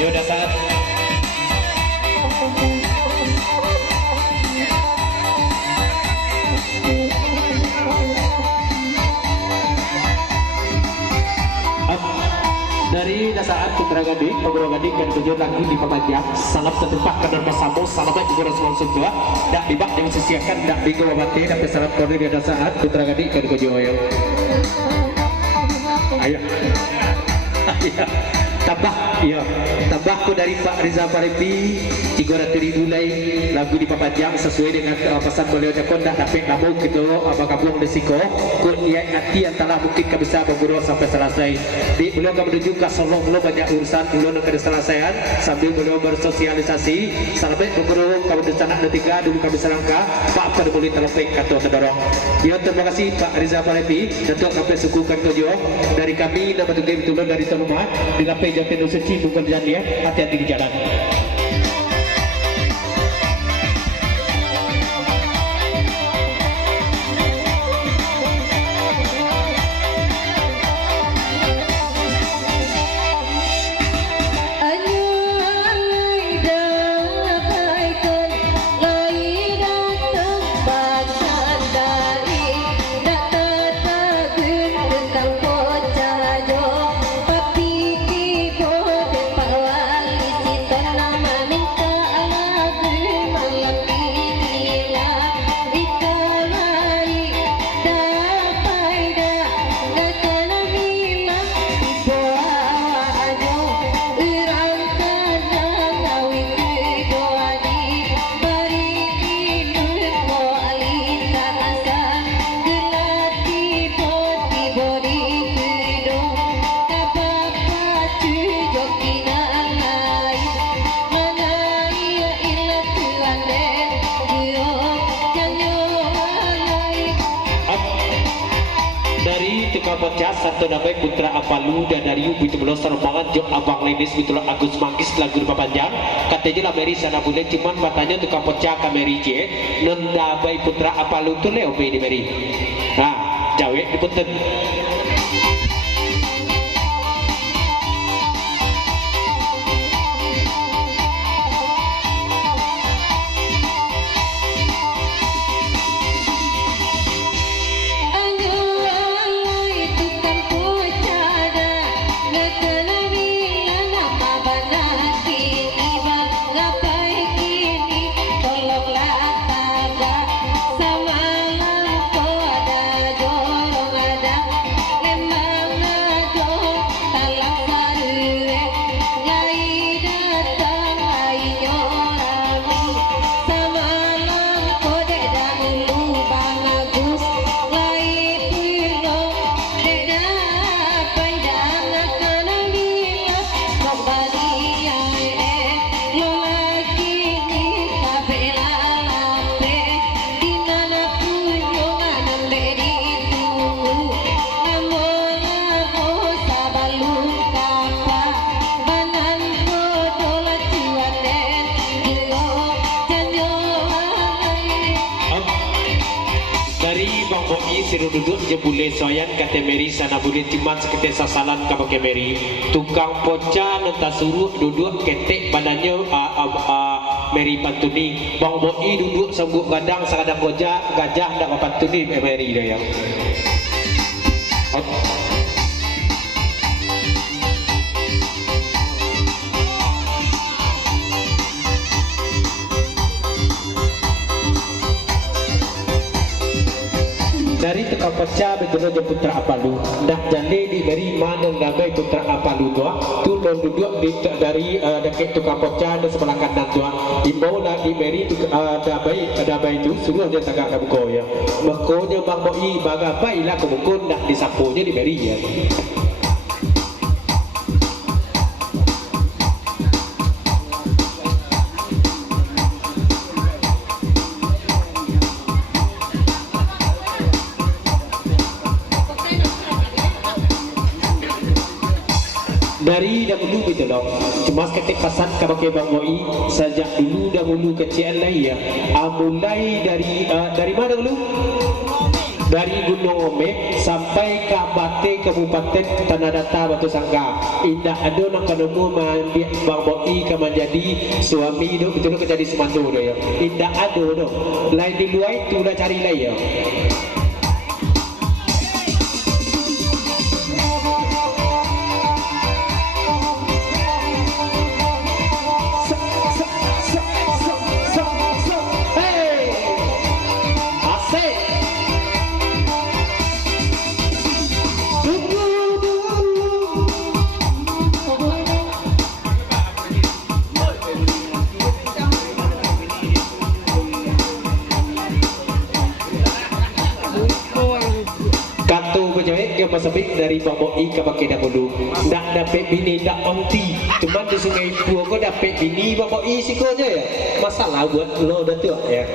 Ya udah saat dari saat Putra Gading, Pegoro Gading dan tujuan lagi di Pemajang salam tertumpah kadar masamo salam baik juga Rasulullah Sundua dak dibak yang sisiakan dak bingung wabati dak salam koordinir pada saat Putra Gading dan tujuan ayo tambah ya tambah ko dari Pak Riza Paripi 300.000 mulai lagu di Papajang sesuai dengan pesan beliau jakon dah dapat kamu gitu abang-abang desiko kun niat hati antara mungkin ke bisa berburu sampai selesai di beliau akan menuju ke Solo belum banyak urusan belum ke selesaian sambil beliau bersosialisasi sampai berburu kamu di sana ketiga dulu kami selangkah Pak pada boleh telepon atau terdorong ya terima kasih Pak Riza Paripi untuk sampai suku Kartojo dari kami nama tugas betul dari rumah di lapai Jatin Suci bukan jalan dia hati-hati di jalan. Bocah satu namanya Putra Apalu dan dari Ubi Tebelos Serbangan Jok Abang Lenis Bitulah Agus Manggis lagu di Papanjang katanya lah Meri sana boleh cuman matanya tukang pecah ke Meri J nendabai Putra Apalu tuh leo di Meri nah jauh di punten duduk je boleh soyan kata Meri sana boleh timan seketik sasalan ke pakai Meri tukang poca nenta suruh duduk ketek badannya Meri pantuni bang boi duduk sanggup gadang sakadang gajah dak pantuni Meri dia ya dari teka pecah betul Putra Apalu dah jande di beri mana nabai Putra Apalu tu non duduk di dari dekat tukang pecah dan sebelah kanan tua imbau lah di beri dabai itu suruh dia tagak buko ya bukonya bang boi baga apa ilah kebukun dah disapunya di beri ya dari dahulu gitu loh cuma ketik pesan kepada Bang Moi sejak dulu dahulu kecil lah ya mulai dari mana dulu dari Gunung Ome sampai ke Bate Kabupaten Tanah Datar Batu Sangga. Indah ada nak kenemu mandi Bang Boi ke menjadi suami itu betul ke jadi semandu dia. Indah ada tu. Lain di luar tu dah cari lain ya. Masabik dari Bang Boi ke pakai dahulu tak dapat bini tak onti cuma di Sungai Ibu aku dapat bini Bang Boi siko aja ya masalah buat lo dah tu ya.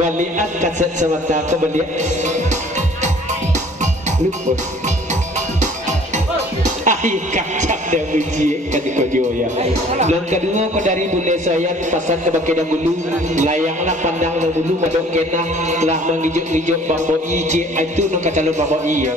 Balian kaset semata aku balik lupa air kacang dan biji kata kojo ya. Dan kedua aku dari bunda saya pasal ke pakai dahulu layanglah pandang dahulu madok kena lah mengijuk-ijuk Bang Boi je itu nak calon Bang Boi ya.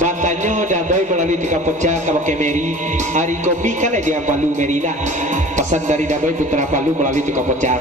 Batanya dah boy melalui tiga pecah ke pakai Meri hari kopi kan dia Palu Meri lah pesan dari Daboy Putra Palu melalui tiga pecah.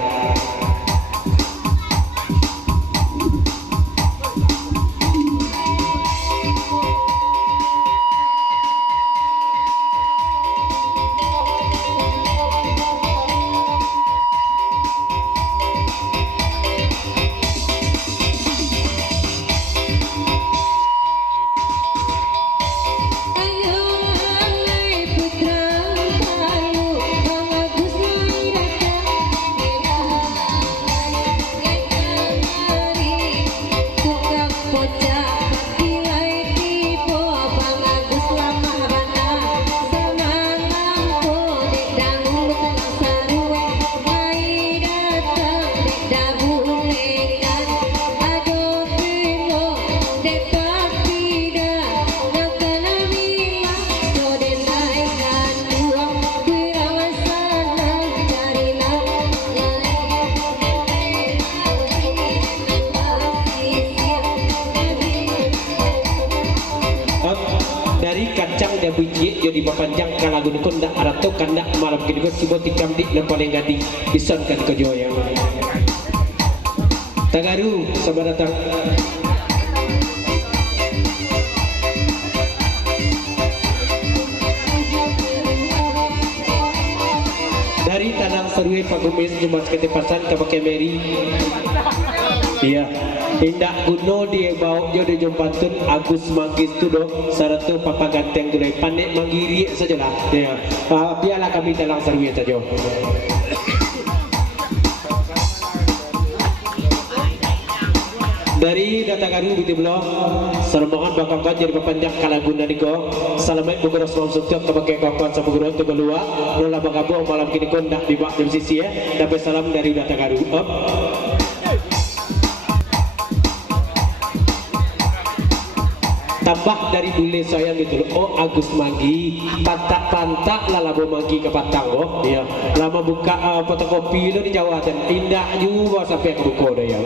Biji jadi papanjang kalau guna kondak Arab tu kandak malam kedua cuba tikam dik dan paling gadi disonkan ke joya Tagaru sabar datang dari Tanang Serui Pak Gumis Jumat Ketepasan ke pakai Meri iya Indah Guno dia bawa dia jumpatun Agus Manggis tu dok saratu papa ganteng dulai panik manggiri sajalah ya biarlah kami Tanang Serui saja. Dari data garu di blog Salamohan bakal kau jadi pepanjang kalaguna niko Salamai bukan Rasulullah setiap kepakai kawan sabugro tu keluar Nolah bagabu malam kini kau nak dibak di sisi ya dapat salam dari data garu tambah dari bule sayang gitu loh. Oh Agus Magi pantak-pantak lah labo Magi ke Patang oh iya lama buka fotokopi lo di Jawa dan indah juga sampai ke buku dah ya.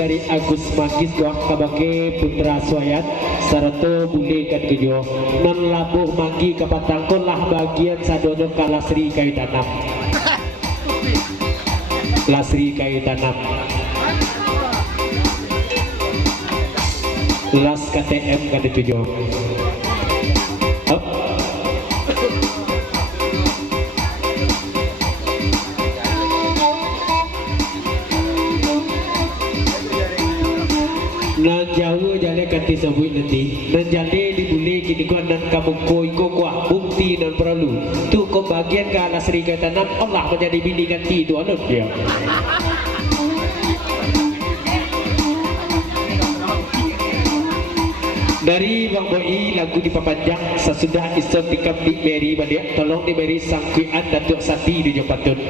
Dari Agus Magis doang kabake putra Swayat sarata bule kan kejo non labuh magi kapatangkon lah bagian sadono ka Lasri Kayu Tanam Lasri Kayu Tanam Las KTM kan kejo nan jauh jale kanti sebut nanti nan jale dibuli kini kau nan kamu koi ko kuah bukti nan perlu tu kau bagian ke Lasri Kayu Tanam Allah menjadi bini ganti tu anut dia dari Bang Boi lagu dipapanjang sesudah isom dikam di Mary Badia tolong di Mary sangkuan Datuk Sati di Jepatun.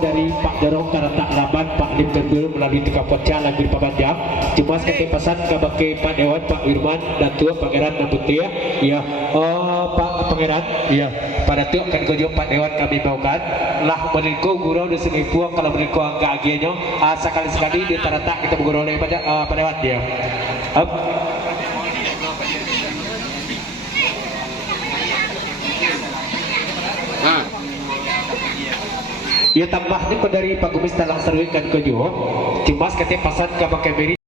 Dari Pak Dorong Karata Laban Pak Lim Kendul melalui Tika Poca lagu di Papanjang cuma sekali pesan ke Pak Dewan Pak Wirman dan Tua Pangeran Nabutia ya Pak Pangeran ya pada Tua kan kojo Pak Dewan kami bawakan lah menilko gurau di sini puang kalau menilko angka agiannya sekali-sekali di tarata kita bergurau oleh Pak Dewan dia ya tambah ni dari Pak Gumis talang seruikan ke jo cuma katanya pasan ke pakai beri